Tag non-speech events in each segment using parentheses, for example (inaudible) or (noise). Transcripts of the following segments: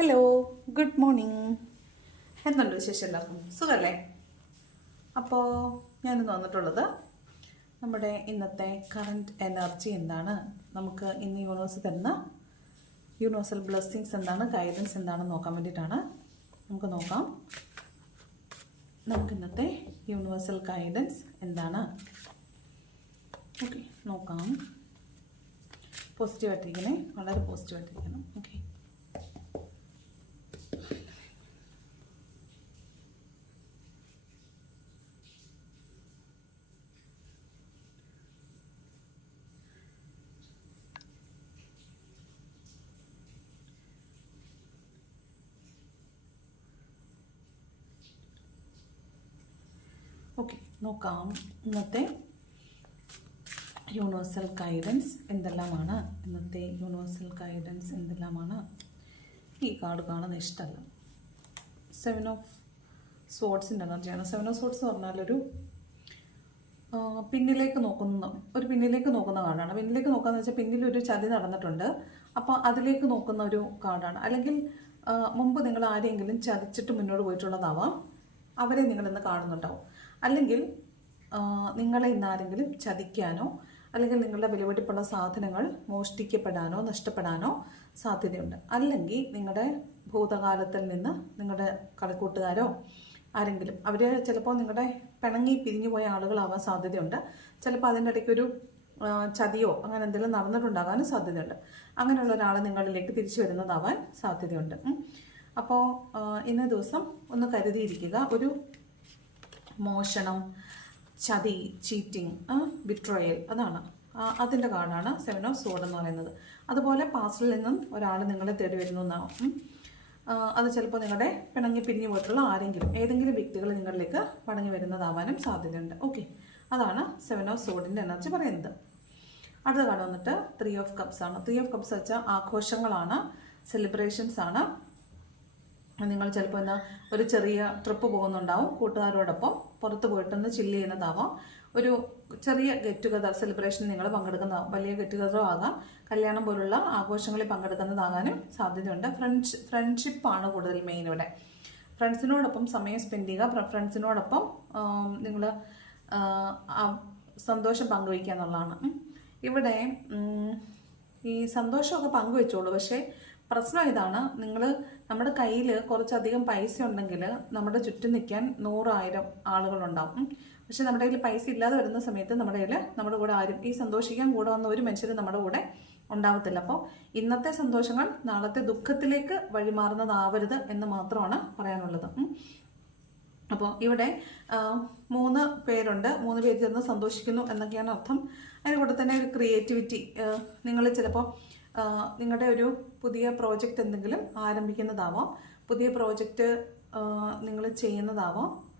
Hello good morning എന്തുണ്ട് വിശേഷം എല്ലാവർക്കും? സുഖമല്ലേ അപ്പോൾ ഞാനിന്ന് വന്നിട്ടുള്ളത് നമ്മുടെ ഇന്നത്തെ കറണ്ട് എനർജി എന്താണ്? നമുക്ക് ഇന്ന് യൂണിവേഴ്സ് തരുന്ന യൂണിവേഴ്സൽ ബ്ലെസ്സിങ്സ് എന്താണ്? ഗൈഡൻസ് എന്താണ്? നോക്കാൻ വേണ്ടിയിട്ടാണ്. നമുക്ക് നോക്കാം. നമുക്ക് ഇന്നത്തെ യൂണിവേഴ്സൽ ഗൈഡൻസ് എന്താണ്? ഓക്കെ നോക്കാം. പോസിറ്റീവായിട്ടിരിക്കണേ വളരെ പോസിറ്റീവായിട്ടിരിക്കണം ഓക്കെ ഓക്കെ നോക്കാം. ഇന്നത്തെ യൂണിവേഴ്സൽ ഗൈഡൻസ് എന്തെല്ലാമാണ്? ഇന്നത്തെ യൂണിവേഴ്സൽ ഗൈഡൻസ് എന്തെല്ലാമാണ്? ഈ കാർഡ് കാണുന്ന ഇഷ്ടമല്ല സെവൻ ഓഫ് സോട്ട്സിന്റെ എനർജിയാണ്. സെവൻ ഓഫ് സോട്ട്സ് എന്ന് പറഞ്ഞാലൊരു പിന്നിലേക്ക് നോക്കുന്ന ഒരു പിന്നിലേക്ക് നോക്കുന്ന കാർഡാണ്. പിന്നിലേക്ക് നോക്കാന്ന് വെച്ചാൽ പിന്നിലൊരു ചതി നടന്നിട്ടുണ്ട്. അപ്പോൾ അതിലേക്ക് നോക്കുന്ന ഒരു കാർഡാണ്. അല്ലെങ്കിൽ മുമ്പ് നിങ്ങൾ ആരെങ്കിലും ചതിച്ചിട്ട് മുന്നോട്ട് പോയിട്ടുള്ളതാവാം. അവരെ നിങ്ങൾ ഇന്ന് കാണുന്നുണ്ടാവും. അല്ലെങ്കിൽ നിങ്ങളെ ഇന്നാരെങ്കിലും ചതിക്കാനോ അല്ലെങ്കിൽ നിങ്ങളുടെ വിലപിടിപ്പുള്ള സാധനങ്ങൾ മോഷ്ടിക്കപ്പെടാനോ നഷ്ടപ്പെടാനോ സാധ്യതയുണ്ട്. അല്ലെങ്കിൽ നിങ്ങളുടെ ഭൂതകാലത്തിൽ നിന്ന് നിങ്ങളുടെ കളിക്കൂട്ടുകാരോ ആരെങ്കിലും അവർ ചിലപ്പോൾ നിങ്ങളുടെ പിണങ്ങി പിരിഞ്ഞു പോയ ആളുകളാവാൻ സാധ്യതയുണ്ട്. ചിലപ്പോൾ അതിന്റെ ഇടയ്ക്കൊരു ചതിയോ അങ്ങനെ എന്തെങ്കിലും നടന്നിട്ടുണ്ടാകാനും സാധ്യതയുണ്ട്. അങ്ങനെയുള്ള ഒരാൾ നിങ്ങളിലേക്ക് തിരിച്ചു വരുന്നതാവാൻ സാധ്യതയുണ്ട് അപ്പോൾ ഇന്നേ ദിവസം ഒന്ന് കരുതിയിരിക്കുക. ഒരു മോഷണം ചതി ചീറ്റിംഗ് വിട്രോയൽ അതാണ്. അതിന്റെ കാർഡാണ് സെവൻ ഓഫ് സോഡ് എന്ന് പറയുന്നത്. അതുപോലെ പാസ്റ്റിൽ നിന്നും ഒരാൾ നിങ്ങളെ തേടി വരുന്നു എന്നാവും. അത് ചിലപ്പോൾ നിങ്ങളുടെ പിണങ്ങി പിരിഞ്ഞു പോയിട്ടുള്ള ആരെങ്കിലും ഏതെങ്കിലും വ്യക്തികൾ നിങ്ങളിലേക്ക് പടഞ്ഞു വരുന്നതാവാനും സാധ്യതയുണ്ട്. ഓക്കെ അതാണ് സെവൻ ഓഫ് സോഡിന്റെ എനർജി പറയുന്നത്. അടുത്ത കാർഡ് വന്നിട്ട് ത്രീ ഓഫ് കപ്സ് ആണ്. ത്രീ ഓഫ് കപ്സ് വെച്ചാൽ ആഘോഷങ്ങളാണ് സെലിബ്രേഷൻസ് ആണ് നിങ്ങൾ ചിലപ്പോൾ എന്നാൽ ഒരു ചെറിയ ട്രിപ്പ് പോകുന്നുണ്ടാവും കൂട്ടുകാരോടൊപ്പം പുറത്ത് പോയിട്ടൊന്ന് ചില്ല് ചെയ്യുന്നതാവാം. ഒരു ചെറിയ ഗെറ്റ് ടുഗദർ സെലിബ്രേഷൻ നിങ്ങൾ പങ്കെടുക്കുന്നതാവും വലിയ ഗെറ്റ് ടുഗദറോ ആകാം. കല്യാണം പോലുള്ള ആഘോഷങ്ങളിൽ പങ്കെടുക്കുന്നതാകാനും സാധ്യതയുണ്ട്. ഫ്രണ്ട്സ് ഫ്രണ്ട്ഷിപ്പാണ് കൂടുതൽ മെയിൻ ഇവിടെ. ഫ്രണ്ട്സിനോടൊപ്പം സമയം സ്പെൻഡ് ചെയ്യുക. ഫ്രണ്ട്സിനോടൊപ്പം നിങ്ങൾ സന്തോഷം പങ്കുവയ്ക്കുക എന്നുള്ളതാണ്. ഇവിടെ ഈ സന്തോഷമൊക്കെ പങ്കുവെച്ചോളൂ. പക്ഷേ പ്രശ്നം ഇതാണ്. നിങ്ങൾ നമ്മുടെ കയ്യിൽ കുറച്ചധികം പൈസ ഉണ്ടെങ്കിൽ നമ്മുടെ ചുറ്റും നിൽക്കാൻ നൂറായിരം ആളുകളുണ്ടാവും. പക്ഷെ നമ്മുടെ കയ്യിൽ പൈസ ഇല്ലാതെ വരുന്ന സമയത്ത് നമ്മുടെ കയ്യിൽ നമ്മുടെ കൂടെ ആരും ഈ സന്തോഷിക്കാൻ കൂടെ വന്ന ഒരു മനുഷ്യരും നമ്മുടെ കൂടെ ഉണ്ടാവത്തില്ല. അപ്പോൾ ഇന്നത്തെ സന്തോഷങ്ങൾ നാളത്തെ ദുഃഖത്തിലേക്ക് വഴിമാറുന്നതാവരുത് എന്ന് മാത്രമാണ് പറയാനുള്ളത്. അപ്പോൾ ഇവിടെ മൂന്ന് പേരുണ്ട്. മൂന്ന് പേര് ചേർന്ന് സന്തോഷിക്കുന്നു എന്നൊക്കെയാണ് അർത്ഥം. അതിന്റെ കൂടെ തന്നെ ഒരു ക്രിയേറ്റിവിറ്റി നിങ്ങൾ ചിലപ്പോൾ നിങ്ങളുടെ ഒരു പുതിയ പ്രോജക്റ്റ് എന്തെങ്കിലും ആരംഭിക്കുന്നതാവാം. പുതിയ പ്രോജക്റ്റ് നിങ്ങൾ ചെയ്യുന്നതാവാം.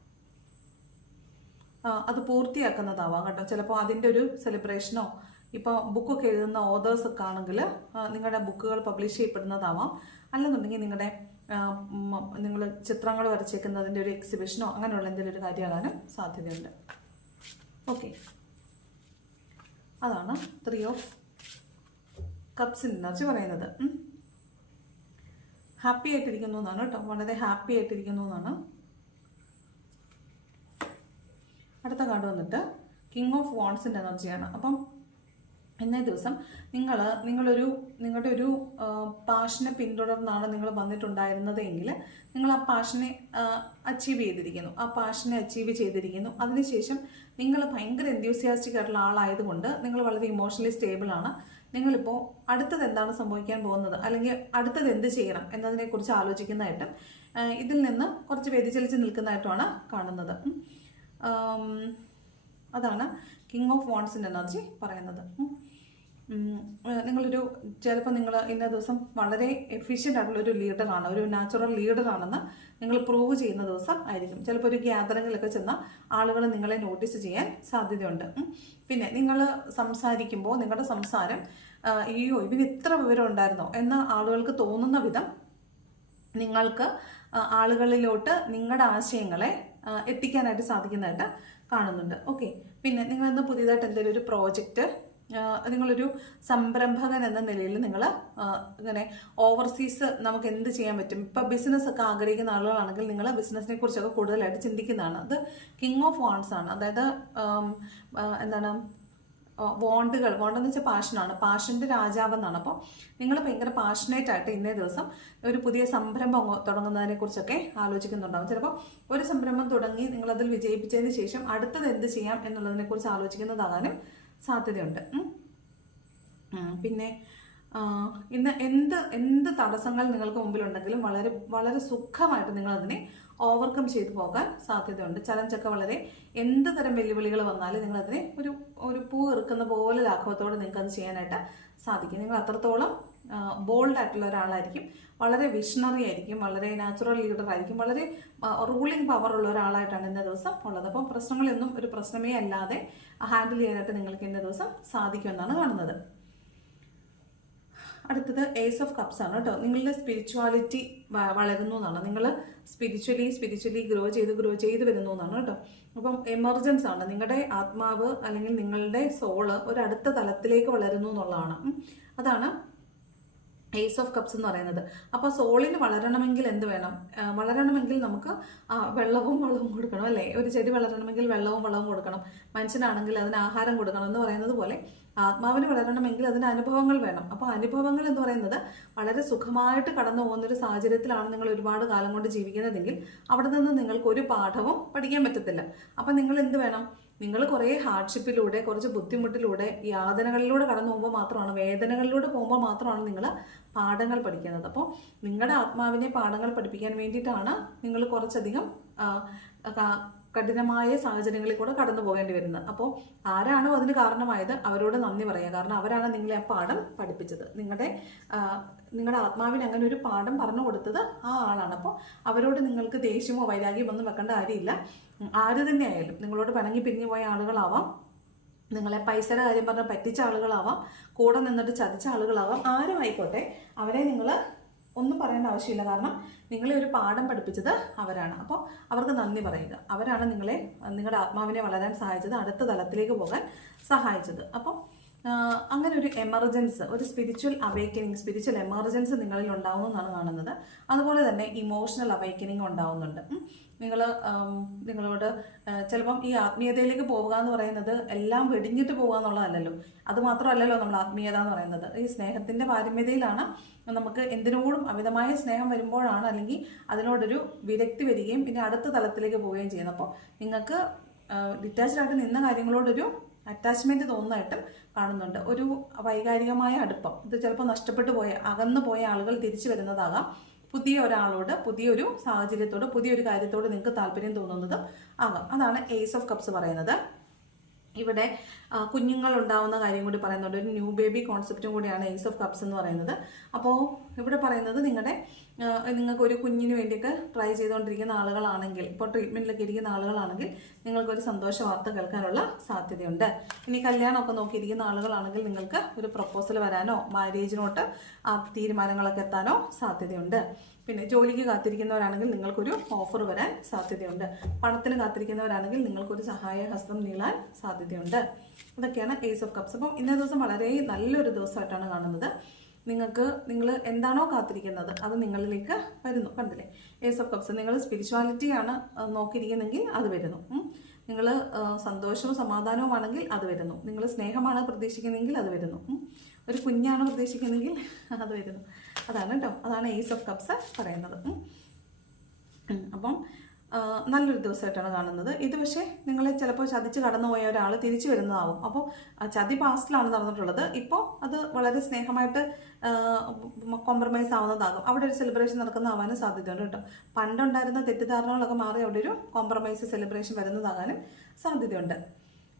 അത് പൂർത്തിയാക്കുന്നതാവാം കേട്ടോ. ചിലപ്പോൾ അതിന്റെ ഒരു സെലിബ്രേഷനോ ഇപ്പോൾ ബുക്കൊക്കെ എഴുതുന്ന ഓതേഴ്സ് ഒക്കെ ആണെങ്കിൽ നിങ്ങളുടെ ബുക്കുകൾ പബ്ലിഷ് ചെയ്യപ്പെടുന്നതാവാം. അല്ലെന്നുണ്ടെങ്കിൽ നിങ്ങളുടെ നിങ്ങൾ ചിത്രങ്ങൾ വരച്ചേക്കുന്നതിന്റെ ഒരു എക്സിബിഷനോ അങ്ങനെയുള്ള എന്തെങ്കിലും ഒരു കാര്യമാകാനും സാധ്യതയുണ്ട്. ഓക്കെ അതാണ് ത്രീ ഓഫ് കപ്സിൻ എനർജി പറയുന്നത്. ഹാപ്പി ആയിട്ടിരിക്കുന്നു എന്നാണ് കേട്ടോ. വളരെ ഹാപ്പി ആയിട്ടിരിക്കുന്നു എന്നാണ്. അടുത്ത കാർഡ് വന്നിട്ട് കിങ് ഓഫ് വാൺസിന്റെ എനർജിയാണ്. അപ്പം ഇന്നേ ദിവസം നിങ്ങൾ നിങ്ങളൊരു നിങ്ങളുടെ ഒരു പാഷനെ പിന്തുടർന്നാണ് നിങ്ങൾ വന്നിട്ടുണ്ടായിരുന്നത് എങ്കിൽ നിങ്ങൾ ആ പാഷനെ അച്ചീവ് ചെയ്തിരിക്കുന്നു. ആ പാഷനെ അച്ചീവ് ചെയ്തിരിക്കുന്നു. അതിനുശേഷം നിങ്ങൾ ഭയങ്കര എന്തൂസിയാസ്റ്റിക് ആയിട്ടുള്ള ആളായതുകൊണ്ട് നിങ്ങൾ വളരെ ഇമോഷണലി സ്റ്റേബിൾ ആണ്. നിങ്ങളിപ്പോൾ അടുത്തത് എന്താണ് സംഭവിക്കാൻ പോകുന്നത്? അല്ലെങ്കിൽ അടുത്തത് എന്ത് ചെയ്യണം എന്നതിനെക്കുറിച്ച് ആലോചിക്കുന്നതായിട്ടും ഇതിൽ നിന്ന് കുറച്ച് വ്യതിചലിച്ച് നിൽക്കുന്നതായിട്ടുമാണ് കാണുന്നത്. അതാണ് കിങ് ഓഫ് വോൺസിന്റെ എനർജി പറയുന്നത്. നിങ്ങളൊരു ചിലപ്പോൾ നിങ്ങൾ ഇന്ന ദിവസം വളരെ എഫിഷ്യന്റ് ആയിട്ടുള്ള ഒരു ലീഡറാണ് ഒരു നാച്ചുറൽ ലീഡറാണെന്ന് നിങ്ങൾ പ്രൂവ് ചെയ്യുന്ന ദിവസം ആയിരിക്കും. ചിലപ്പോൾ ഒരു ഗ്യാതറിങ്ങിലൊക്കെ ചെന്ന ആളുകൾ നിങ്ങളെ നോട്ടീസ് ചെയ്യാൻ സാധ്യതയുണ്ട്. പിന്നെ നിങ്ങൾ സംസാരിക്കുമ്പോൾ നിങ്ങളുടെ സംസാരം അയ്യോ ഇവന് ഇത്ര വിവരം ഉണ്ടായിരുന്നോ എന്ന് ആളുകൾക്ക് തോന്നുന്ന വിധം നിങ്ങൾക്ക് ആളുകളിലോട്ട് നിങ്ങളുടെ ആശയങ്ങളെ എത്തിക്കാനായിട്ട് സാധിക്കുന്നതായിട്ട് കാണുന്നുണ്ട്. ഓക്കെ. പിന്നെ നിങ്ങൾ ഇന്ന് പുതിയതായിട്ട് എന്തെങ്കിലും ഒരു പ്രോജക്റ്റ് നിങ്ങളൊരു സംരംഭകൻ എന്ന നിലയിൽ നിങ്ങൾ ഇങ്ങനെ ഓവർസീസ് നമുക്ക് എന്ത് ചെയ്യാൻ പറ്റും? ഇപ്പം ബിസിനസ് ഒക്കെ ആഗ്രഹിക്കുന്ന ആളുകളാണെങ്കിൽ നിങ്ങൾ ബിസിനസ്സിനെ കുറിച്ചൊക്കെ കൂടുതലായിട്ട് ചിന്തിക്കുന്നതാണ്. അത് കിങ് ഓഫ് വോൺസ് ആണ്. അതായത് എന്താണ് വോണ്ടുകൾ. വോണ്ടെന്ന് വെച്ചാൽ പാഷനാണ്. പാഷന്റെ രാജാവെന്നാണ്. അപ്പോൾ നിങ്ങൾ ഭയങ്കര പാഷനേറ്റ് ആയിട്ട് ഇന്നേ ദിവസം ഒരു പുതിയ സംരംഭം തുടങ്ങുന്നതിനെ കുറിച്ചൊക്കെ ആലോചിക്കുന്നുണ്ടാവും. ചിലപ്പോൾ ഒരു സംരംഭം തുടങ്ങി നിങ്ങൾ അതിൽ വിജയിപ്പിച്ചതിന് ശേഷം അടുത്തത് എന്ത് ചെയ്യാം എന്നുള്ളതിനെ കുറിച്ച് ആലോചിക്കുന്നതാകാനും സാധ്യതയുണ്ട്. പിന്നെ ഇന്ന് എന്ത് എന്ത് തടസ്സങ്ങൾ നിങ്ങൾക്ക് മുമ്പിലുണ്ടെങ്കിലും വളരെ വളരെ സുഖമായിട്ട് നിങ്ങൾ അതിനെ ഓവർകം ചെയ്തു പോകാൻ സാധ്യതയുണ്ട്. ചലഞ്ചൊക്കെ വളരെ എന്ത് തരം വെല്ലുവിളികൾ വന്നാലും നിങ്ങൾ അതിനെ ഒരു ഒരു പൂ ഇറുക്കുന്ന പോലെ ലാഘവത്തോടെ നിങ്ങൾക്ക് അത് ചെയ്യാനായിട്ട് സാധിക്കും. നിങ്ങൾ അത്രത്തോളം ബോൾഡ് ആയിട്ടുള്ള ഒരാളായിരിക്കും. വളരെ വിഷണറി ആയിരിക്കും. വളരെ നാച്ചുറൽ ലീഡർ ആയിരിക്കും. വളരെ റൂളിംഗ് പവർ ഉള്ള ഒരാളായിട്ടാണ് ഇന്ന ദിവസം ഉള്ളത്. അപ്പം പ്രശ്നങ്ങളൊന്നും ഒരു പ്രശ്നമേ അല്ലാതെ ഹാൻഡിൽ ചെയ്യാനായിട്ട് നിങ്ങൾക്ക് ഇന്ന ദിവസം സാധിക്കുമെന്നാണ് കാണുന്നത്. അടുത്തത് ഏസ് ഓഫ് കപ്സ് ആണ് കേട്ടോ. നിങ്ങളുടെ സ്പിരിച്വാലിറ്റി വളരുന്നു എന്നാണ്. നിങ്ങൾ സ്പിരിച്വലി സ്പിരിച്വലി ഗ്രോ ചെയ്ത് ഗ്രോ ചെയ്ത് വരുന്നു എന്നാണ് കേട്ടോ. അപ്പം എമർജൻസ് ആണ്. നിങ്ങളുടെ ആത്മാവ് അല്ലെങ്കിൽ നിങ്ങളുടെ സോൾ ഒരു അടുത്ത തലത്തിലേക്ക് വളരുന്നു എന്നുള്ളതാണ്. അതാണ് ഏസ് ഓഫ് കപ്സ് എന്ന് പറയുന്നത്. അപ്പോൾ സോളിന് വളരണമെങ്കിൽ എന്ത് വേണം? വളരണമെങ്കിൽ നമുക്ക് വെള്ളവും വളവും കൊടുക്കണം അല്ലേ? ഒരു ചെടി വളരണമെങ്കിൽ വെള്ളവും വളവും കൊടുക്കണം. മനുഷ്യനാണെങ്കിൽ അതിന് ആഹാരം കൊടുക്കണം എന്ന് പറയുന്നത് പോലെ ആത്മാവിന് വളരണമെങ്കിൽ അതിന് അനുഭവങ്ങൾ വേണം. അപ്പോൾ അനുഭവങ്ങൾ എന്ന് പറയുന്നത് വളരെ സുഖമായിട്ട് കടന്നു പോകുന്ന ഒരു സാഹചര്യത്തിലാണ് നിങ്ങൾ ഒരുപാട് കാലം കൊണ്ട് ജീവിക്കുന്നതെങ്കിൽ അവിടെ നിന്ന് നിങ്ങൾക്ക് ഒരു പാഠവും പഠിക്കാൻ പറ്റത്തില്ല. അപ്പം നിങ്ങൾ എന്ത് വേണം? നിങ്ങൾ കുറേ ഹാർഡ്ഷിപ്പിലൂടെ കുറച്ച് ബുദ്ധിമുട്ടിലൂടെ യാതനകളിലൂടെ കടന്നു പോകുമ്പോൾ മാത്രമാണ് വേദനകളിലൂടെ പോകുമ്പോൾ മാത്രമാണ് നിങ്ങൾ പാഠങ്ങൾ പഠിക്കുന്നത്. അപ്പോൾ നിങ്ങളുടെ ആത്മാവിനെ പാഠങ്ങൾ പഠിപ്പിക്കാൻ വേണ്ടിയിട്ടാണ് നിങ്ങൾ കുറച്ചധികം കഠിനമായ സാഹചര്യങ്ങളിൽ കൂടെ കടന്നു പോകേണ്ടി വരുന്നത്. അപ്പോൾ ആരാണോ അതിന് കാരണമായത് അവരോട് നന്ദി പറയുക. കാരണം അവരാണ് നിങ്ങളെ ആ പാഠം പഠിപ്പിച്ചത്. നിങ്ങളുടെ നിങ്ങളുടെ ആത്മാവിന് അങ്ങനെ ഒരു പാഠം പറഞ്ഞു കൊടുത്തത് ആ ആളാണ്. അപ്പോൾ അവരോട് നിങ്ങൾക്ക് ദേഷ്യമോ വൈരാഗ്യമോ ഒന്നും വെക്കേണ്ട കാര്യമില്ല. ആര് തന്നെ ആയാലും നിങ്ങളോട് പിണങ്ങി പിരിഞ്ഞു പോയ ആളുകളാവാം. നിങ്ങളെ പൈസയുടെ കാര്യം പറഞ്ഞ് പറ്റിച്ച ആളുകളാവാം. കൂടെ നിന്നിട്ട് ചതിച്ച ആളുകളാവാം. ആരും ആയിക്കോട്ടെ. അവരെ നിങ്ങൾ ഒന്നും പറയേണ്ട ആവശ്യമില്ല. കാരണം നിങ്ങളെ ഒരു പാഠം പഠിപ്പിച്ചത് അവരാണ്. അപ്പോൾ അവർക്ക് നന്ദി പറയുക. അവരാണ് നിങ്ങളെ നിങ്ങളുടെ ആത്മാവിനെ വളരാൻ സഹായിച്ചത് അടുത്ത തലത്തിലേക്ക് പോകാൻ സഹായിച്ചത്. അപ്പോൾ അങ്ങനെ ഒരു എമർജൻസ് ഒരു സ്പിരിച്വൽ അവേക്കനിങ് സ്പിരിച്വൽ എമർജൻസ് നിങ്ങളിൽ ഉണ്ടാവുമെന്നാണ് കാണുന്നത്. അതുപോലെ തന്നെ ഇമോഷണൽ അവേക്കനിങ് ഉണ്ടാവുന്നുണ്ട്. നിങ്ങൾ നിങ്ങളോട് ചിലപ്പം ഈ ആത്മീയതയിലേക്ക് പോവുക എന്ന് പറയുന്നത് എല്ലാം വെടിഞ്ഞിട്ട് പോവുക എന്നുള്ളതല്ലല്ലോ. അതുമാത്രമല്ലല്ലോ നമ്മൾ ആത്മീയത എന്ന് പറയുന്നത്. ഈ സ്നേഹത്തിന്റെ പാരമ്യതയിലാണ് നമുക്ക് എന്തിനോടും അമിതമായ സ്നേഹം വരുമ്പോഴാണ് അല്ലെങ്കിൽ അതിനോടൊരു വിരക്തി വരികയും പിന്നെ അടുത്ത തലത്തിലേക്ക് പോവുകയും ചെയ്യുന്നത്. അപ്പോൾ നിങ്ങൾക്ക് ഡിറ്റാച്ച്ഡ് ആയിട്ട് നിന്ന കാര്യങ്ങളോടൊരു അറ്റാച്ച്മെന്റ് തോന്നുന്നതായിട്ടും കാണുന്നുണ്ട്. ഒരു വൈകാരികമായ അടുപ്പം. ഇത് ചിലപ്പോൾ നഷ്ടപ്പെട്ടു പോയ അകന്നു പോയ ആളുകൾ തിരിച്ചു വരുന്നതാകാം. പുതിയ ഒരാളോട് പുതിയൊരു സാഹചര്യത്തോട് പുതിയൊരു കാര്യത്തോട് നിങ്ങൾക്ക് താല്പര്യം തോന്നുന്നത് ആകാം. അതാണ് എയ്സ് ഓഫ് കപ്സ് പറയുന്നത്. ഇവിടെ കുഞ്ഞുങ്ങൾ ഉണ്ടാവുന്ന കാര്യം കൂടി പറയുന്നുണ്ട്. ഒരു ന്യൂ ബേബി കോൺസെപ്റ്റും കൂടിയാണ് എയ്സ് ഓഫ് കപ്സ് എന്ന് പറയുന്നത്. അപ്പോൾ ഇവിടെ പറയുന്നത് നിങ്ങളുടെ നിങ്ങൾക്ക് ഒരു കുഞ്ഞിന് വേണ്ടിയിട്ട് ട്രൈ ചെയ്തുകൊണ്ടിരിക്കുന്ന ആളുകളാണെങ്കിൽ ഇപ്പോൾ ട്രീറ്റ്മെന്റിലൊക്കെ ഇരിക്കുന്ന ആളുകളാണെങ്കിൽ നിങ്ങൾക്കൊരു സന്തോഷ വാർത്ത കേൾക്കാനുള്ള സാധ്യതയുണ്ട്. ഇനി കല്യാണമൊക്കെ നോക്കിയിരിക്കുന്ന ആളുകളാണെങ്കിൽ നിങ്ങൾക്ക് ഒരു പ്രപ്പോസൽ വരാനോ മാരേജിനോട്ട് ആ തീരുമാനങ്ങളൊക്കെ എത്താനോ സാധ്യതയുണ്ട്. പിന്നെ ജോലിക്ക് കാത്തിരിക്കുന്നവരാണെങ്കിൽ നിങ്ങൾക്കൊരു ഓഫർ വരാൻ സാധ്യതയുണ്ട്. പണത്തിന് കാത്തിരിക്കുന്നവരാണെങ്കിൽ നിങ്ങൾക്കൊരു സഹായ ഹസ്തം നീളാൻ സാധ്യതയുണ്ട്. അതൊക്കെയാണ് ഏസ് ഓഫ് കപ്സ് അപ്പം ഇന്നേ ദിവസം വളരെ നല്ലൊരു ദിവസമായിട്ടാണ് കാണുന്നത്. നിങ്ങൾക്ക് നിങ്ങൾ എന്താണോ കാത്തിരിക്കുന്നത് അത് നിങ്ങളിലേക്ക് വരുന്നു. കണ്ടില്ലേ? ഏസ് ഓഫ് കപ്സ് നിങ്ങൾ സ്പിരിച്വാലിറ്റിയാണ് നോക്കിയിരിക്കുന്നതെങ്കിൽ അത് വരുന്നു. നിങ്ങൾ സന്തോഷവും സമാധാനവുമാണെങ്കിൽ അത് വരുന്നു. നിങ്ങൾ സ്നേഹമാണ് പ്രതീക്ഷിക്കുന്നതെങ്കിൽ അത് വരുന്നു. ഒരു കുഞ്ഞാണ് പ്രതീക്ഷിക്കുന്നതെങ്കിൽ അത് വരുന്നു. അതാണ് കേട്ടോ അതാണ് ഏസ് ഓഫ് കപ്സ് പറയുന്നത്. അപ്പം നല്ലൊരു ദിവസമായിട്ടാണ് കാണുന്നത്. ഇത് പക്ഷേ നിങ്ങളെ ചിലപ്പോൾ ചതിച്ച് കടന്നുപോയ ഒരാൾ തിരിച്ചു വരുന്നതാവും. അപ്പോൾ ചതി പാസ്റ്റിലാണ് നടന്നിട്ടുള്ളത്. ഇപ്പോൾ അത് വളരെ സ്നേഹമായിട്ട് കോംപ്രമൈസ് ആവുന്നതാകും. അവിടെ ഒരു സെലിബ്രേഷൻ നടക്കുന്നതാവാനും സാധ്യതയുണ്ട് കേട്ടോ. പണ്ടുണ്ടായിരുന്ന തെറ്റിദ്ധാരണകളൊക്കെ മാറി അവിടെ ഒരു കോംപ്രമൈസ് സെലിബ്രേഷൻ വരുന്നതാകാനും സാധ്യതയുണ്ട്.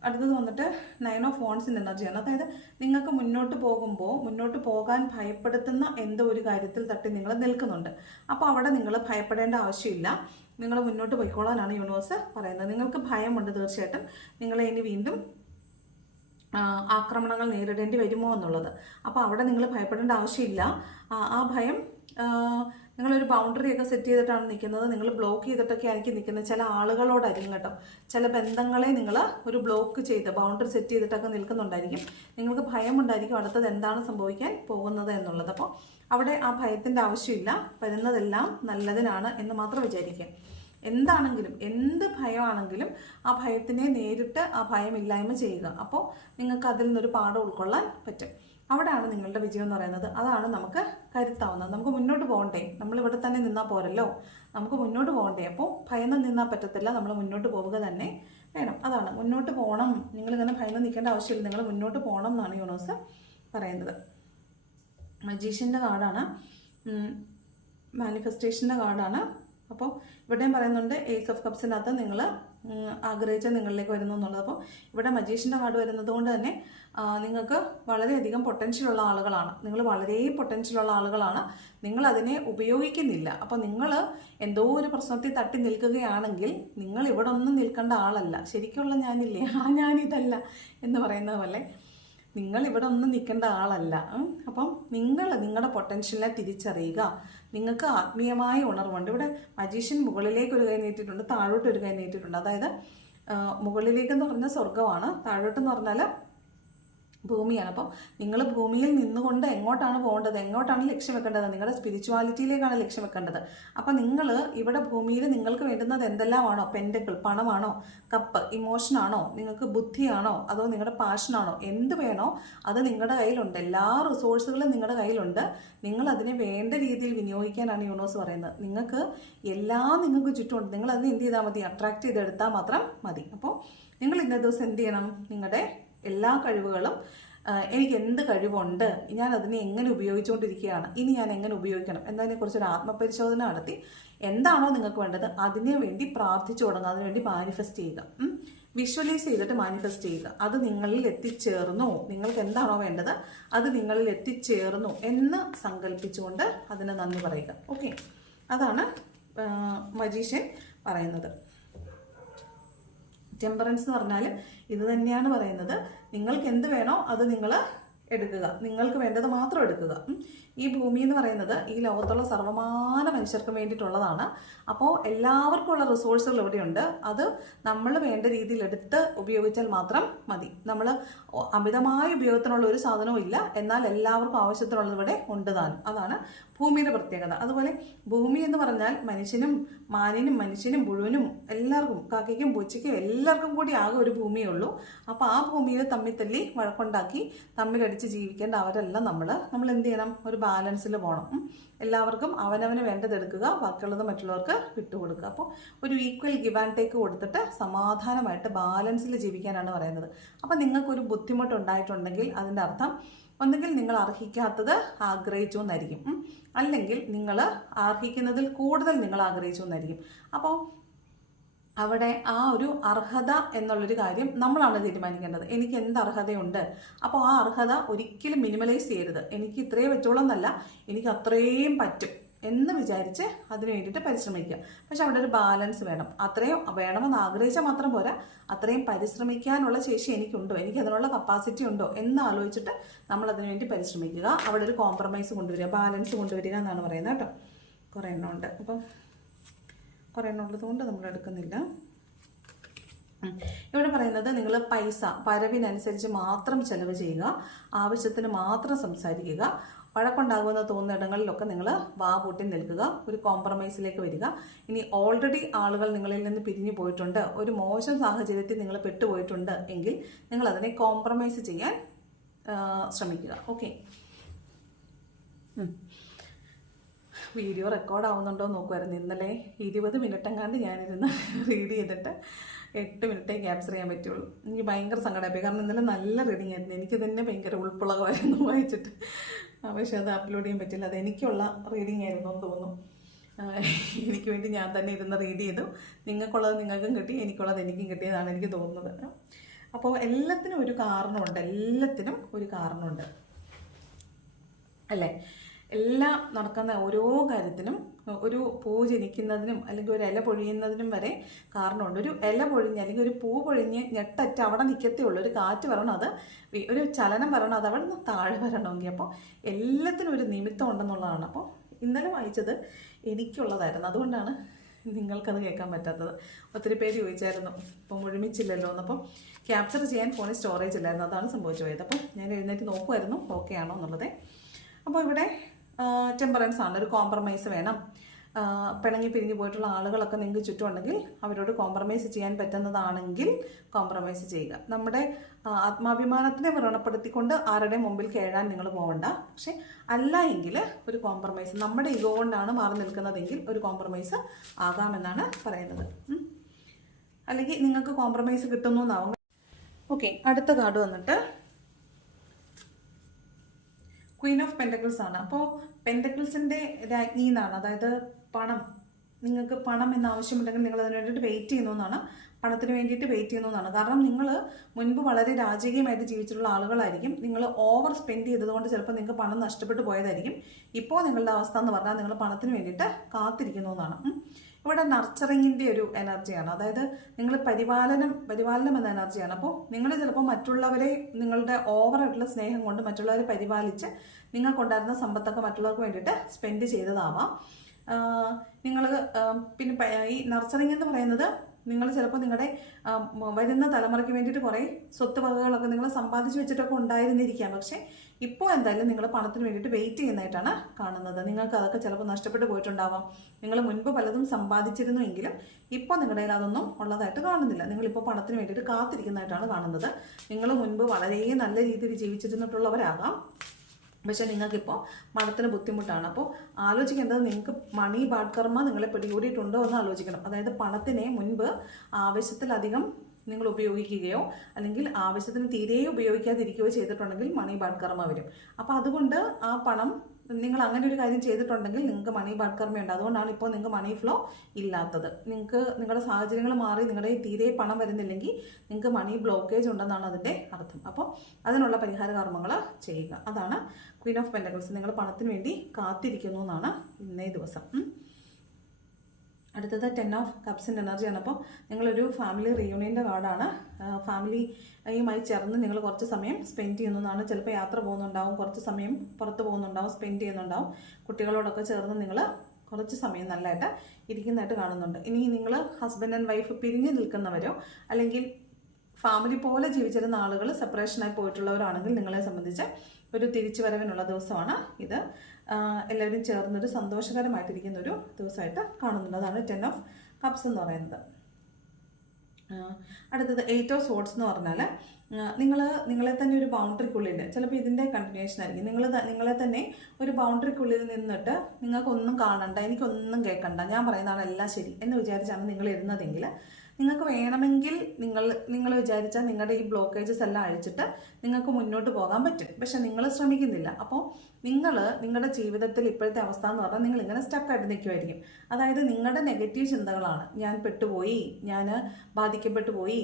അടുത്തത് വന്നിട്ട് നയൻ ഓഫ് ഫോൺസിന്റെ എനർജിയാണ് അതായത് നിങ്ങൾക്ക് മുന്നോട്ട് പോകുമ്പോൾ മുന്നോട്ട് പോകാൻ ഭയപ്പെടുത്തുന്ന എന്തോ ഒരു കാര്യത്തിൽ തട്ടി നിങ്ങൾ നിൽക്കുന്നുണ്ട്. അപ്പോൾ അവിടെ നിങ്ങൾ ഭയപ്പെടേണ്ട ആവശ്യമില്ല. നിങ്ങൾ മുന്നോട്ട് പോയിക്കോളാനാണ് യൂണിവേഴ്സ് പറയുന്നത്. നിങ്ങൾക്ക് ഭയമുണ്ട് തീർച്ചയായിട്ടും. നിങ്ങളെ ഇനി വീണ്ടും ആക്രമണങ്ങൾ നേരിടേണ്ടി വരുമോ എന്നുള്ളത്. അപ്പോൾ അവിടെ നിങ്ങൾ ഭയപ്പെടേണ്ട ആവശ്യമില്ല. ആ, ഭയം നിങ്ങളൊരു ബൗണ്ടറി ഒക്കെ സെറ്റ് ചെയ്തിട്ടാണ് നിൽക്കുന്നത് നിങ്ങൾ ബ്ലോക്ക് ചെയ്തിട്ടൊക്കെ ആയിരിക്കും നിൽക്കുന്നത് ചില ആളുകളോടായിരിക്കും കേട്ടോ. ചില ബന്ധങ്ങളെ നിങ്ങൾ ഒരു ബ്ലോക്ക് ചെയ്ത് ബൗണ്ടറി സെറ്റ് ചെയ്തിട്ടൊക്കെ നിൽക്കുന്നുണ്ടായിരിക്കും. നിങ്ങൾക്ക് ഭയമുണ്ടായിരിക്കും അടുത്തത് എന്താണ് സംഭവിക്കാൻ പോകുന്നത് എന്നുള്ളത്. അപ്പോൾ അവിടെ ആ ഭയത്തിന്റെ ആവശ്യമില്ല. വരുന്നതെല്ലാം നല്ലതിനാണ് എന്ന് മാത്രം വിചാരിക്കുക. എന്താണെങ്കിലും എന്ത് ഭയമാണെങ്കിലും ആ ഭയത്തിനെ നേരിട്ട് ആ ഭയമില്ലായ്മ ചെയ്യുക. അപ്പോൾ നിങ്ങൾക്ക് അതിൽ നിന്നൊരു പാഠം ഉൾക്കൊള്ളാൻ പറ്റും. അവിടെയാണ് നിങ്ങളുടെ വിജയം എന്ന് പറയുന്നത്. അതാണ് നമുക്ക് കരുത്താവുന്നത്. നമുക്ക് മുന്നോട്ട് പോകണ്ടേ? നമ്മൾ ഇവിടെ തന്നെ നിന്നാൽ പോരല്ലോ? നമുക്ക് മുന്നോട്ട് പോകണ്ടേ? അപ്പോൾ ഭയന്ന് നിന്നാൽ പറ്റത്തില്ല. നമ്മൾ മുന്നോട്ട് പോവുക തന്നെ വേണം. അതാണ്. മുന്നോട്ട് പോകണം നിങ്ങളിങ്ങനെ ഭയന്ന് നിൽക്കേണ്ട ആവശ്യമില്ല. നിങ്ങൾ മുന്നോട്ട് പോകണം എന്നാണ് യൂണോസ് പറയുന്നത്. മജീഷ്യന്റെ കാർഡാണ്. മാനിഫെസ്റ്റേഷന്റെ കാർഡാണ്. അപ്പോൾ ഇവിടെയും പറയുന്നുണ്ട് ഏസ് ഓഫ് കപ്സിനകത്ത് നിങ്ങൾ ആഗ്രഹിച്ച നിങ്ങളിലേക്ക് വരുന്നു എന്നുള്ളത്. അപ്പോൾ ഇവിടെ മജീഷ്യന്റെ കാർഡ് വരുന്നത് കൊണ്ട് തന്നെ നിങ്ങൾക്ക് വളരെയധികം പൊട്ടൻഷ്യലുള്ള ആളുകളാണ്. നിങ്ങൾ വളരെ പൊട്ടൻഷ്യലുള്ള ആളുകളാണ്. നിങ്ങൾ അതിനെ ഉപയോഗിക്കുന്നില്ല. അപ്പോൾ നിങ്ങൾ എന്തോ ഒരു പ്രശ്നത്തിൽ തട്ടി നിൽക്കുകയാണെങ്കിൽ നിങ്ങൾ ഇവിടെ ഒന്നും നിൽക്കേണ്ട ആളല്ല. ശരിക്കുള്ള ഞാനില്ലേ? ആ ഞാനിതല്ല എന്ന് പറയുന്നത് പോലെ നിങ്ങൾ ഇവിടെ ഒന്നും നിൽക്കേണ്ട ആളല്ല. അപ്പം നിങ്ങൾ നിങ്ങളുടെ പൊട്ടൻഷ്യലിനെ തിരിച്ചറിയുക. നിങ്ങൾക്ക് ആത്മീയമായ ഉണർവുണ്ട്. ഇവിടെ മജീഷ്യൻ മുകളിലേക്ക് ഒരു കൈ നീട്ടിയിട്ടുണ്ട് താഴോട്ട് ഒരു കൈ നീട്ടിയിട്ടുണ്ട്. അതായത് മുകളിലേക്കെന്ന് പറഞ്ഞാൽ സ്വർഗമാണ് താഴോട്ടെന്ന് പറഞ്ഞാൽ ഭൂമിയാണ്. അപ്പം നിങ്ങൾ ഭൂമിയിൽ നിന്നുകൊണ്ട് എങ്ങോട്ടാണ് പോകേണ്ടത്? എങ്ങോട്ടാണ് ലക്ഷ്യം വെക്കേണ്ടത്? നിങ്ങളുടെ സ്പിരിച്വാലിറ്റിയിലേക്കാണ് ലക്ഷ്യം വെക്കേണ്ടത്. അപ്പം നിങ്ങൾ ഇവിടെ ഭൂമിയിൽ നിങ്ങൾക്ക് വേണ്ടുന്നത് എന്തെല്ലാമാണോ? പെൻഡക്കിൾ പണമാണോ? കപ്പ് ഇമോഷനാണോ നിങ്ങൾക്ക് ബുദ്ധിയാണോ? അതോ നിങ്ങളുടെ പാഷനാണോ എന്ത് വേണോ അത് നിങ്ങളുടെ കയ്യിലുണ്ട്. എല്ലാ റിസോഴ്സുകളും നിങ്ങളുടെ കയ്യിലുണ്ട്. നിങ്ങൾ അതിനെ വേണ്ട രീതിയിൽ വിനിയോഗിക്കാനാണ് യൂണിവേഴ്സ് പറയുന്നത്. നിങ്ങൾക്ക് എല്ലാം നിങ്ങൾക്ക് ചുറ്റുമുണ്ട്. നിങ്ങൾ അതിനെ എന്ത് ചെയ്താൽ മതി? അട്രാക്ട് ചെയ്തെടുത്താൽ മാത്രം മതി. അപ്പോൾ നിങ്ങൾ ഇന്നേ ദിവസം എന്ത് ചെയ്യണം? നിങ്ങളുടെ എല്ലാ കഴിവുകളും എനിക്ക് എന്ത് കഴിവുണ്ട് ഞാൻ അതിനെ എങ്ങനെ ഉപയോഗിച്ചുകൊണ്ടിരിക്കുകയാണ് ഇനി ഞാൻ എങ്ങനെ ഉപയോഗിക്കണം എന്നതിനെക്കുറിച്ച് ഒരു ആത്മപരിശോധന നടത്തി എന്താണോ നിങ്ങൾക്ക് വേണ്ടത് അതിനെ വേണ്ടി പ്രാർത്ഥിച്ചു തുടങ്ങുക അതിനുവേണ്ടി മാനിഫെസ്റ്റ് ചെയ്യുക. വിഷ്വലൈസ് ചെയ്തിട്ട് മാനിഫെസ്റ്റ് ചെയ്യുക. അത് നിങ്ങളിൽ എത്തിച്ചേർന്നു നിങ്ങൾക്ക് എന്താണോ വേണ്ടത് അത് നിങ്ങളിൽ എത്തിച്ചേർന്നു എന്ന് സങ്കല്പിച്ചുകൊണ്ട് അതിന് നന്ദി പറയുക. ഓക്കെ അതാണ് മജീഷ്യൻ പറയുന്നത്. ടെമ്പറൻസ് എന്ന് പറഞ്ഞാൽ ഇത് തന്നെയാണ് പറയുന്നത്. നിങ്ങൾക്ക് എന്ത് വേണോ അത് നിങ്ങൾ എടുക്കുക നിങ്ങൾക്ക് വേണ്ടത് മാത്രം എടുക്കുക ഈ ഭൂമി എന്ന് പറയുന്നത് ഈ ലോകത്തുള്ള സർവമാന മനുഷ്യർക്ക് വേണ്ടിയിട്ടുള്ളതാണ്. അപ്പോൾ എല്ലാവർക്കും ഉള്ള റിസോഴ്സുകൾ ഇവിടെയുണ്ട്. അത് നമ്മൾ വേണ്ട രീതിയിൽ എടുത്ത് ഉപയോഗിച്ചാൽ മാത്രം മതി. നമ്മൾ അമിതമായ ഉപയോഗത്തിനുള്ള ഒരു സാധനവും ഇല്ല. എന്നാൽ എല്ലാവർക്കും ആവശ്യത്തിനുള്ളത് ഇവിടെ ഉണ്ട് താനും അതാണ് ഭൂമിയുടെ പ്രത്യേകത. അതുപോലെ ഭൂമി എന്ന് പറഞ്ഞാൽ മനുഷ്യനും മാനിനും മനുഷ്യനും മുഴുവനും എല്ലാവർക്കും കാക്കയ്ക്കും പൂച്ചയ്ക്കും എല്ലാവർക്കും കൂടി ആകെ ഒരു ഭൂമിയേ ഉള്ളൂ. അപ്പോൾ ആ ഭൂമിയിൽ തമ്മിൽ തല്ലി വഴക്കുണ്ടാക്കി തമ്മിലടിച്ച് ജീവിക്കേണ്ട അവരെല്ലാം നമ്മൾ നമ്മൾ എന്ത് ചെയ്യണം? ഒരു ബാലൻസിൽ പോകണം എല്ലാവർക്കും അവനവന് വേണ്ടത് എടുക്കുക ബാക്കിയുള്ളത് മറ്റുള്ളവർക്ക് വിട്ടുകൊടുക്കുക അപ്പോൾ ഒരു ഈക്വൽ ഗിവ് ആൻഡ് ടേക്ക് കൊടുത്തിട്ട് സമാധാനമായിട്ട് ബാലൻസിൽ ജീവിക്കാനാണ് പറയുന്നത്. അപ്പോൾ നിങ്ങൾക്കൊരു ബുദ്ധിമുട്ടുണ്ടായിട്ടുണ്ടെങ്കിൽ അതിന്റെ അർത്ഥം ഒന്നുകിൽ നിങ്ങൾ അർഹിക്കാത്തത് ആഗ്രഹിച്ചു എന്നായിരിക്കും. അല്ലെങ്കിൽ നിങ്ങൾ അർഹിക്കുന്നതിൽ കൂടുതൽ നിങ്ങൾ ആഗ്രഹിച്ചു എന്നായിരിക്കും. അപ്പോൾ അവിടെ ആ ഒരു അർഹത എന്നുള്ളൊരു കാര്യം നമ്മളാണ് തീരുമാനിക്കേണ്ടത്. എനിക്ക് എന്ത് അർഹതയുണ്ട്? അപ്പോൾ ആ അർഹത ഒരിക്കലും മിനിമലൈസ് ചെയ്യരുത്. എനിക്ക് ഇത്രയേ പറ്റുള്ളൂ എന്നല്ല എനിക്ക് അത്രയും പറ്റും എന്ന് വിചാരിച്ച് അതിന് വേണ്ടിയിട്ട് പരിശ്രമിക്കുക. പക്ഷെ അവിടെ ഒരു ബാലൻസ് വേണം. അത്രയും വേണമെന്ന് ആഗ്രഹിച്ചാൽ മാത്രം പോരാ. അത്രയും പരിശ്രമിക്കാനുള്ള ശേഷി എനിക്കുണ്ടോ? എനിക്ക് അതിനുള്ള കപ്പാസിറ്റി ഉണ്ടോ? എന്ന് ആലോചിച്ചിട്ട് നമ്മൾ അതിന് വേണ്ടി പരിശ്രമിക്കുക. അവിടെ ഒരു കോംപ്രമൈസ് കൊണ്ടുവരിക. ബാലൻസ് കൊണ്ടുവരിക എന്നാണ് പറയുന്നത് കേട്ടോ. കുറേ എണ്ണം ഉണ്ട്. അപ്പം കുറേ ഉള്ളതുകൊണ്ട് നമ്മൾ എടുക്കുന്നില്ല. ഇവിടെ പറയുന്നത് നിങ്ങൾ പൈസ വരവിനനുസരിച്ച് മാത്രം ചെലവ് ചെയ്യുക ആവശ്യത്തിന് മാത്രം സംസാരിക്കുക വഴക്കുണ്ടാകുമെന്ന് തോന്നുന്ന ഇടങ്ങളിലൊക്കെ നിങ്ങൾ വാ പൂട്ടി നിൽക്കുക ഒരു കോംപ്രമൈസിലേക്ക് വരിക. ഇനി ഓൾറെഡി ആളുകൾ നിങ്ങളിൽ നിന്ന് പിരിഞ്ഞു പോയിട്ടുണ്ട്. ഒരു മോശം സാഹചര്യത്തിൽ നിങ്ങൾ പെട്ടുപോയിട്ടുണ്ട് എങ്കിൽ നിങ്ങൾ അതിനെ കോംപ്രമൈസ് ചെയ്യാൻ ശ്രമിക്കുക. ഓക്കെ വീഡിയോ റെക്കോർഡ് ആവുന്നുണ്ടോ നോക്കുമായിരുന്നു ഇന്നലെ ഇരുപത് മിനിറ്റ് എങ്ങാണ്ട് ഞാനിരുന്ന് (laughs) റീഡ് ചെയ്തിട്ട് എട്ട് മിനിറ്റേ ക്യാപ്ചർ ചെയ്യാൻ പറ്റുള്ളൂ. എനിക്ക് ഭയങ്കര സങ്കടമായി കാരണം ഇന്നലെ നല്ല റീഡിംഗ് ആയിരുന്നു. എനിക്ക് തന്നെ ഭയങ്കര ഉൾപ്പുളകമായിരുന്നു (laughs) വായിച്ചിട്ട്. പക്ഷെ അത് അപ്ലോഡ് ചെയ്യാൻ പറ്റില്ല. അത് എനിക്കുള്ള റീഡിംഗ് ആയിരുന്നു എന്ന് തോന്നുന്നു. എനിക്ക് വേണ്ടി ഞാൻ തന്നെ ഇരുന്ന് റീഡ് ചെയ്തു. നിങ്ങൾക്കുള്ളത് നിങ്ങൾക്കും കിട്ടി എനിക്കുള്ളത് എനിക്കും കിട്ടിയതാണ് എനിക്ക് തോന്നുന്നത്. അപ്പോൾ എല്ലാത്തിനും ഒരു കാരണമുണ്ട്. എല്ലാത്തിനും ഒരു കാരണമുണ്ട്. അല്ലേ? എല്ലാം നടക്കുന്ന ഓരോ കാര്യത്തിനും ഒരു പൂ ജനിക്കുന്നതിനും അല്ലെങ്കിൽ ഒരു ഇല പൊഴിയുന്നതിനും വരെ കാരണമുണ്ട്. ഒരു ഇല പൊഴിഞ്ഞ് അല്ലെങ്കിൽ ഒരു പൂ പൊഴിഞ്ഞ് ഞെട്ടറ്റ് അവിടെ നിൽക്കത്തേ ഉള്ളൂ. ഒരു കാറ്റ് വരണം അത് ഒരു ചലനം വരണം അത് അവിടെ നിന്ന് താഴെ വരണമെങ്കിൽ. അപ്പോൾ എല്ലാത്തിനും ഒരു നിമിത്തം ഉണ്ടെന്നുള്ളതാണ്. അപ്പോൾ ഇന്നലെ വായിച്ചത് എനിക്കുള്ളതായിരുന്നു. അതുകൊണ്ടാണ് നിങ്ങൾക്കത് കേൾക്കാൻ പറ്റാത്തത്. ഒത്തിരി പേര് ചോദിച്ചായിരുന്നു ഇപ്പം മുഴുമിച്ചില്ലല്ലോ എന്നപ്പം ക്യാപ്ചർ ചെയ്യാൻ ഫോണിൽ സ്റ്റോറേജ് ഇല്ലായിരുന്നു. അതാണ് സംഭവിച്ചു പോയത്. അപ്പം ഞാൻ എഴുന്നേറ്റ് നോക്കുമായിരുന്നു ഓക്കെ ആണോ എന്നുള്ളത്. അപ്പോൾ ഇവിടെ ടെമ്പറൻസ് ആണ്. ഒരു കോംപ്രമൈസ് വേണം. പിണങ്ങി പിരിഞ്ഞു പോയിട്ടുള്ള ആളുകളൊക്കെ നിങ്ങൾക്ക് ചുറ്റുമുണ്ടെങ്കിൽ അവരോട് കോംപ്രമൈസ് ചെയ്യാൻ പറ്റുന്നതാണെങ്കിൽ കോംപ്രമൈസ് ചെയ്യുക. നമ്മുടെ ആത്മാഭിമാനത്തിനെ വ്രണപ്പെടുത്തിക്കൊണ്ട് ആരുടെ മുമ്പിൽ കേഴാൻ നിങ്ങൾ പോകണ്ട പക്ഷെ അല്ല എങ്കിൽ ഒരു കോംപ്രമൈസ് നമ്മുടെ ഇഗോ കൊണ്ടാണ് മാറി നിൽക്കുന്നതെങ്കിൽ ഒരു കോംപ്രമൈസ് ആകാമെന്നാണ് പറയുന്നത്. അല്ലെങ്കിൽ നിങ്ങൾക്ക് കോംപ്രമൈസ് കിട്ടുന്നു എന്നാവും. ഓക്കെ അടുത്ത കാർഡ് വന്നിട്ട് ക്വീൻ ഓഫ് പെന്റക്കിൾസ് ആണ്. അപ്പോൾ പെന്റക്കിൾസിന്റെ രാജ്ഞി എന്നാണ്. അതായത് പണം. നിങ്ങൾക്ക് പണം എന്ന ആവശ്യമുണ്ടെങ്കിൽ നിങ്ങൾ അതിന് വേണ്ടിയിട്ട് വെയിറ്റ് ചെയ്യുന്നു എന്നാണ്. പണത്തിന് വേണ്ടിയിട്ട് വെയിറ്റ് ചെയ്യുന്നു എന്നാണ്. കാരണം നിങ്ങൾ മുൻപ് വളരെ രാജകീയമായിട്ട് ജീവിച്ചിട്ടുള്ള ആളുകളായിരിക്കും. നിങ്ങൾ ഓവർ സ്പെൻഡ് ചെയ്തതുകൊണ്ട് ചിലപ്പോൾ നിങ്ങൾക്ക് പണം നഷ്ടപ്പെട്ടു പോയതായിരിക്കും. ഇപ്പോൾ നിങ്ങളുടെ അവസ്ഥ എന്ന് പറഞ്ഞാൽ നിങ്ങൾ പണത്തിന് വേണ്ടിയിട്ട് കാത്തിരിക്കുന്നു എന്നാണ്. ഇവിടെ നർച്ചറിങ്ങിന്റെ ഒരു എനർജിയാണ് അതായത് നിങ്ങൾ പരിപാലനം പരിപാലനം എന്ന എനർജിയാണ് അപ്പോൾ നിങ്ങൾ ചിലപ്പോൾ മറ്റുള്ളവരെ നിങ്ങളുടെ ഓവറായിട്ടുള്ള സ്നേഹം കൊണ്ട് മറ്റുള്ളവരെ പരിപാലിച്ച് നിങ്ങൾക്കുണ്ടായിരുന്ന സമ്പത്തൊക്കെ മറ്റുള്ളവർക്ക് വേണ്ടിയിട്ട് സ്പെൻഡ് ചെയ്തതാവാം. നിങ്ങൾ പിന്നെ ഈ നർച്ചറിങ് എന്ന് പറയുന്നത് നിങ്ങൾ ചിലപ്പോൾ നിങ്ങളുടെ വരുന്ന തലമുറയ്ക്ക് വേണ്ടിയിട്ട് കുറേ സ്വത്ത് വകകളൊക്കെ നിങ്ങൾ സമ്പാദിച്ചു വെച്ചിട്ടൊക്കെ ഉണ്ടായിരുന്നിരിക്കാം. പക്ഷേ ഇപ്പോൾ എന്തായാലും നിങ്ങൾ പണത്തിന് വേണ്ടിയിട്ട് വെയിറ്റ് ചെയ്യുന്നതായിട്ടാണ് കാണുന്നത്. നിങ്ങൾക്ക് അതൊക്കെ ചിലപ്പോൾ നഷ്ടപ്പെട്ടു പോയിട്ടുണ്ടാവാം. നിങ്ങൾ മുൻപ് പലതും സമ്പാദിച്ചിരുന്നു എങ്കിലും ഇപ്പോൾ നിങ്ങളുടെ കയ്യിൽ അതൊന്നും ഉള്ളതായിട്ട് കാണുന്നില്ല. നിങ്ങളിപ്പോൾ പണത്തിന് വേണ്ടിയിട്ട് കാത്തിരിക്കുന്നതായിട്ടാണ് കാണുന്നത്. നിങ്ങൾ മുൻപ് വളരെ നല്ല രീതിയിൽ ജീവിച്ചിരുന്നിട്ടുള്ളവരാകാം. പക്ഷേ നിങ്ങൾക്കിപ്പോൾ പണത്തിന് ബുദ്ധിമുട്ടാണ്. അപ്പോൾ ആലോചിക്കേണ്ടത് നിങ്ങൾക്ക് മണി ബാഡ്കർമ്മ നിങ്ങളെ പിടികൂടിയിട്ടുണ്ടോ എന്ന് ആലോചിക്കണം. അതായത് പണത്തിനെ മുൻപ് ആവശ്യത്തിലധികം നിങ്ങൾ ഉപയോഗിക്കുകയോ അല്ലെങ്കിൽ ആവശ്യത്തിന് തീരെ ഉപയോഗിക്കാതിരിക്കുകയോ ചെയ്തിട്ടുണ്ടെങ്കിൽ മണി ബാഡ് കർമ്മ വരും. അപ്പോൾ അതുകൊണ്ട് ആ പണം നിങ്ങൾ അങ്ങനെ ഒരു കാര്യം ചെയ്തിട്ടുണ്ടെങ്കിൽ നിങ്ങൾക്ക് മണി ബാഡ് കർമ്മയുണ്ട്. അതുകൊണ്ടാണ് ഇപ്പോൾ നിങ്ങൾക്ക് മണി ഫ്ലോ ഇല്ലാത്തത്. നിങ്ങൾക്ക് നിങ്ങളുടെ സാഹചര്യങ്ങൾ മാറി നിങ്ങളുടെ തീരെ പണം വരുന്നില്ലെങ്കിൽ നിങ്ങൾക്ക് മണി ബ്ലോക്കേജ് ഉണ്ടെന്നാണ് അതിന്റെ അർത്ഥം. അപ്പോൾ അതിനുള്ള പരിഹാര കർമ്മങ്ങൾ ചെയ്യുക. അതാണ് ക്വീൻ ഓഫ് പെന്റക്കിൾസ് നിങ്ങൾ പണത്തിന് വേണ്ടി കാത്തിരിക്കുന്നു എന്നാണ് ഇന്നേ ദിവസം. അടുത്തത് ടെൻ ഓഫ് കപ്സ് കപ്സിന്റെ എനർജിയാണ് അപ്പോൾ നിങ്ങളൊരു ഫാമിലി റിയൂണിയന്റെ കാർഡാണ്. ഫാമിലിയുമായി ചേർന്ന് നിങ്ങൾ കുറച്ച് സമയം സ്പെൻഡ് ചെയ്യുന്നതാണ്. ചിലപ്പോൾ യാത്ര പോകുന്നുണ്ടാവും കുറച്ച് സമയം പുറത്ത് പോകുന്നുണ്ടാവും സ്പെൻഡ് ചെയ്യുന്നുണ്ടാവും. കുട്ടികളോടൊക്കെ ചേർന്ന് നിങ്ങൾ കുറച്ച് സമയം നല്ലതായിട്ട് ഇരിക്കുന്നതായിട്ട് കാണുന്നുണ്ട്. ഇനി നിങ്ങൾ ഹസ്ബൻഡ് ആൻഡ് വൈഫ് പിരിഞ്ഞു നിൽക്കുന്നവരോ അല്ലെങ്കിൽ ഫാമിലി പോലെ ജീവിച്ചിരുന്ന ആളുകൾ സെപ്പറേഷനായി പോയിട്ടുള്ളവരാണെങ്കിൽ നിങ്ങളെ സംബന്ധിച്ച് ഒരു തിരിച്ചു വരവിനുള്ള ദിവസമാണ് ഇത്. എല്ലാവരും ചേർന്നൊരു സന്തോഷകരമായിട്ടിരിക്കുന്ന ഒരു ദിവസമായിട്ട് കാണുന്നുണ്ട് അതാണ് ടെൻ ഓഫ് കപ്സ് എന്ന് പറയുന്നത്. അടുത്തത് എയ്റ്റ് ഓഫ് സോട്സ് എന്ന് പറഞ്ഞാൽ നിങ്ങൾ നിങ്ങളെ തന്നെ ഒരു ബൗണ്ടറിക്കുള്ളിൽ ചിലപ്പോൾ ഇതിന്റെ കണ്ടിന്യൂഷൻ ആയിരിക്കും. നിങ്ങൾ നിങ്ങളെ തന്നെ ഒരു ബൗണ്ടറിക്കുള്ളിൽ നിന്നിട്ട് നിങ്ങൾക്കൊന്നും കാണണ്ട എനിക്കൊന്നും കേൾക്കണ്ട ഞാൻ പറയുന്നതാണ് എല്ലാം ശരി എന്ന് വിചാരിച്ചാണ് നിങ്ങൾ ഇരുന്നതെങ്കിൽ നിങ്ങൾക്ക് വേണമെങ്കിൽ നിങ്ങൾ നിങ്ങൾ വിചാരിച്ചാൽ നിങ്ങളുടെ ഈ ബ്ലോക്കേജസ് എല്ലാം അഴിച്ചിട്ട് നിങ്ങൾക്ക് മുന്നോട്ട് പോകാൻ പറ്റും. പക്ഷെ നിങ്ങൾ ശ്രമിക്കുന്നില്ല. അപ്പോൾ നിങ്ങൾ നിങ്ങളുടെ ജീവിതത്തിൽ ഇപ്പോഴത്തെ അവസ്ഥ എന്ന് പറഞ്ഞാൽ നിങ്ങൾ ഇങ്ങനെ സ്റ്റക്കായിട്ട് നിൽക്കുമായിരിക്കും അതായത് നിങ്ങളുടെ നെഗറ്റീവ് ചിന്തകളാണ്. ഞാൻ പെട്ടുപോയി ഞാൻ ബാധിക്കപ്പെട്ടു പോയി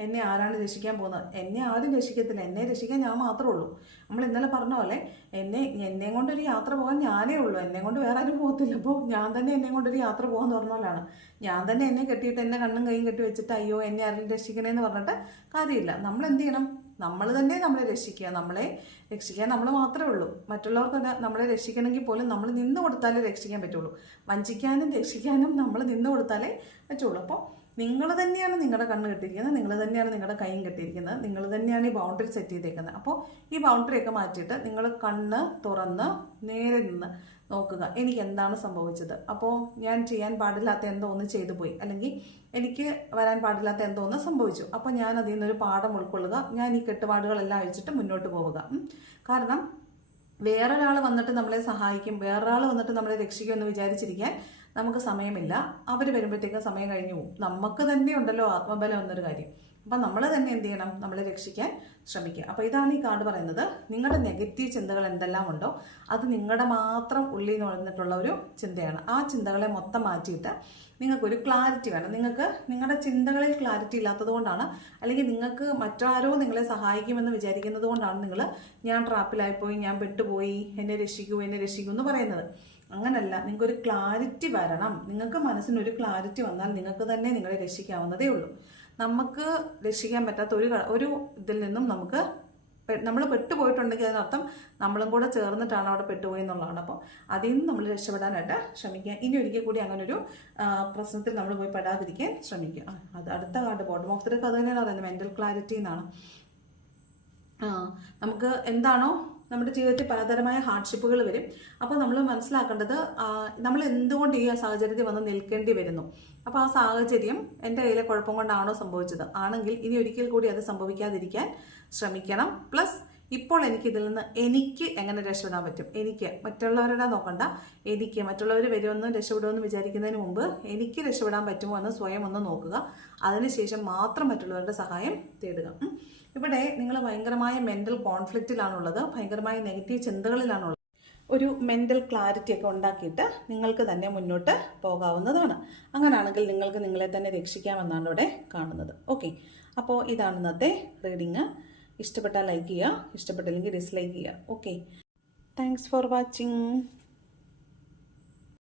എന്നെ ആരാണ് രക്ഷിക്കാൻ പോകുന്നത്? എന്നെ ആരും രക്ഷിക്കത്തില്ല. എന്നെ രക്ഷിക്കാൻ ഞാൻ മാത്രമേ ഉള്ളൂ. നമ്മൾ ഇന്നലെ പറഞ്ഞ പോലെ എന്നെ എന്നെ കൊണ്ടൊരു യാത്ര പോകാൻ ഞാനേ ഉള്ളൂ. എന്നെ കൊണ്ട് വേറെ ആരും പോകത്തില്ല. അപ്പോൾ ഞാൻ തന്നെ എന്നെ കൊണ്ടൊരു യാത്ര പോകാൻ പറഞ്ഞ പോലാണ് ഞാൻ തന്നെ എന്നെ കെട്ടിയിട്ട് എന്നെ കണ്ണും കൈയും കെട്ടി വെച്ചിട്ട് അയ്യോ എന്നെ ആരും രക്ഷിക്കണേന്ന് പറഞ്ഞിട്ട് കാര്യമില്ല. നമ്മൾ എന്ത് ചെയ്യണം? നമ്മൾ തന്നെ നമ്മളെ രക്ഷിക്കുക. നമ്മളെ രക്ഷിക്കാൻ നമ്മൾ മാത്രമേ ഉള്ളൂ. മറ്റുള്ളവർക്ക് നമ്മളെ രക്ഷിക്കണമെങ്കിൽ പോലും നമ്മൾ നിന്ന് കൊടുത്താലേ രക്ഷിക്കാൻ പറ്റുള്ളൂ. വഞ്ചിക്കാനും രക്ഷിക്കാനും നമ്മൾ നിന്ന് കൊടുത്താലേ പറ്റുള്ളൂ. അപ്പോൾ നിങ്ങൾ തന്നെയാണ് നിങ്ങളുടെ കണ്ണ് കെട്ടിയിരിക്കുന്നത് നിങ്ങൾ തന്നെയാണ് നിങ്ങളുടെ കൈയും കെട്ടിയിരിക്കുന്നത് നിങ്ങൾ തന്നെയാണ് ഈ ബൗണ്ടറി സെറ്റ് ചെയ്തേക്കുന്നത്. അപ്പോൾ ഈ ബൗണ്ടറിയൊക്കെ മാറ്റിയിട്ട് നിങ്ങൾ കണ്ണ് തുറന്ന് നേരെ നിന്ന് നോക്കുക എനിക്ക് എന്താണ് സംഭവിച്ചത്? അപ്പോൾ ഞാൻ ചെയ്യാൻ പാടില്ലാത്ത എന്തോ ഒന്ന് ചെയ്തു പോയി. അല്ലെങ്കിൽ എനിക്ക് വരാൻ പാടില്ലാത്ത എന്തോ ഒന്ന് സംഭവിച്ചു. അപ്പോൾ ഞാൻ അതിൽ നിന്നൊരു പാഠം ഉൾക്കൊള്ളുക ഞാൻ ഈ കെട്ടുപാടുകളെല്ലാം അഴിച്ചിട്ട് മുന്നോട്ട് പോവുക. കാരണം വേറൊരാൾ വന്നിട്ട് നമ്മളെ സഹായിക്കും വേറൊരാൾ വന്നിട്ട് നമ്മളെ രക്ഷിക്കുമെന്ന് വിചാരിച്ചിരിക്കാൻ നമുക്ക് സമയമില്ല. അവർ വരുമ്പോഴത്തേക്കും സമയം കഴിഞ്ഞു പോകും. നമുക്ക് തന്നെ ഉണ്ടല്ലോ ആത്മബലം എന്നൊരു കാര്യം. അപ്പം നമ്മൾ തന്നെ എന്ത് ചെയ്യണം? നമ്മളെ രക്ഷിക്കാൻ ശ്രമിക്കുക. അപ്പോൾ ഇതാണ് ഈ കാർഡ് പറയുന്നത്. നിങ്ങളുടെ നെഗറ്റീവ് ചിന്തകൾ എന്തെല്ലാം ഉണ്ടോ അത് നിങ്ങളുടെ മാത്രം ഉള്ളിൽ നിന്ന് വന്നിട്ടുള്ള ഒരു ചിന്തയാണ്. ആ ചിന്തകളെ മൊത്തം മാറ്റിയിട്ട് നിങ്ങൾക്കൊരു ക്ലാരിറ്റി വേണം. നിങ്ങൾക്ക് നിങ്ങളുടെ ചിന്തകളിൽ ക്ലാരിറ്റി ഇല്ലാത്തത് കൊണ്ടാണ് അല്ലെങ്കിൽ നിങ്ങൾക്ക് മറ്റാരോ നിങ്ങളെ സഹായിക്കുമെന്ന് വിചാരിക്കുന്നത് കൊണ്ടാണ് നിങ്ങൾ ഞാൻ ട്രാപ്പിലായിപ്പോയി ഞാൻ പെട്ടുപോയി എന്നെ രക്ഷിക്കൂ എന്നെ രക്ഷിക്കൂ എന്ന് പറയുന്നത്. അങ്ങനല്ല. നിങ്ങൾക്കൊരു ക്ലാരിറ്റി വരണം. നിങ്ങൾക്ക് മനസ്സിനൊരു ക്ലാരിറ്റി വന്നാൽ നിങ്ങൾക്ക് തന്നെ നിങ്ങളെ രക്ഷിക്കാവുന്നതേ ഉള്ളൂ. നമുക്ക് രക്ഷിക്കാൻ പറ്റാത്ത ഒരു ഒരു ഇതിൽ നിന്നും നമുക്ക് നമ്മൾ പെട്ടുപോയിട്ടുണ്ടെങ്കിൽ അതിനർത്ഥം നമ്മളും കൂടെ ചേർന്നിട്ടാണ് അവിടെ പെട്ടുപോയി എന്നുള്ളതാണ്. അപ്പോൾ അതിൽ നിന്ന് നമ്മൾ രക്ഷപ്പെടാനായിട്ട് ശ്രമിക്കുക. ഇനി ഒരിക്കൽ കൂടി അങ്ങനൊരു പ്രശ്നത്തിൽ നമ്മൾ പോയി പെടാതിരിക്കാൻ ശ്രമിക്കുക. അത് അടുത്ത കാർഡ് ബോട്ടം ഓഫ് ദ കഥ തന്നെയാണ് പറയുന്നത്. മെന്റൽ ക്ലാരിറ്റി എന്നാണ്. നമുക്ക് എന്താണോ നമ്മുടെ ജീവിതത്തിൽ പലതരമായ ഹാർഡ്ഷിപ്പുകൾ വരും. അപ്പോൾ നമ്മൾ മനസ്സിലാക്കേണ്ടത് നമ്മൾ എന്തുകൊണ്ട് ഈ സാഹചര്യത്തിൽ വന്ന് നിൽക്കേണ്ടി വരുന്നു? അപ്പോൾ ആ സാഹചര്യം എന്റെ കയ്യിലെ കുഴപ്പം കൊണ്ടാണോ സംഭവിച്ചത്? ആണെങ്കിൽ ഇനി ഒരിക്കൽ കൂടി അത് സംഭവിക്കാതിരിക്കാൻ ശ്രമിക്കണം. പ്ലസ് ഇപ്പോൾ എനിക്ക് ഇതിൽ നിന്ന് എനിക്ക് എങ്ങനെ രക്ഷപ്പെടാൻ പറ്റും? എനിക്ക് മറ്റുള്ളവരുടെ നോക്കണ്ട. എനിക്ക് മറ്റുള്ളവർ വരുമെന്ന് രക്ഷപ്പെടുമെന്ന് വിചാരിക്കുന്നതിന് മുമ്പ് എനിക്ക് രക്ഷപ്പെടാൻ പറ്റുമോ എന്ന് സ്വയം ഒന്ന് നോക്കുക. അതിനുശേഷം മാത്രം മറ്റുള്ളവരുടെ സഹായം തേടുക. ഇവിടെ നിങ്ങൾ ഭയങ്കരമായ മെന്റൽ കോൺഫ്ലിക്റ്റിലാണുള്ളത് ഭയങ്കരമായ നെഗറ്റീവ് ചിന്തകളിലാണുള്ളത്. ഒരു മെന്റൽ ക്ലാരിറ്റി ഒക്കെ ഉണ്ടാക്കിയിട്ട് നിങ്ങൾക്ക് തന്നെ മുന്നോട്ട് പോകാവുന്നതാണ്. അങ്ങനെയാണെങ്കിൽ നിങ്ങൾക്ക് നിങ്ങളെ തന്നെ രക്ഷിക്കാമെന്നാണ് ഇവിടെ കാണുന്നത്. ഓക്കെ അപ്പോൾ ഇതാണ് ഇന്നത്തെ റീഡിങ് ഇഷ്ടപ്പെട്ടാൽ ലൈക്ക് ചെയ്യുക. ഇഷ്ടപ്പെട്ടില്ലെങ്കിൽ ഡിസ്ലൈക്ക് ചെയ്യുക. Okay thanks for watching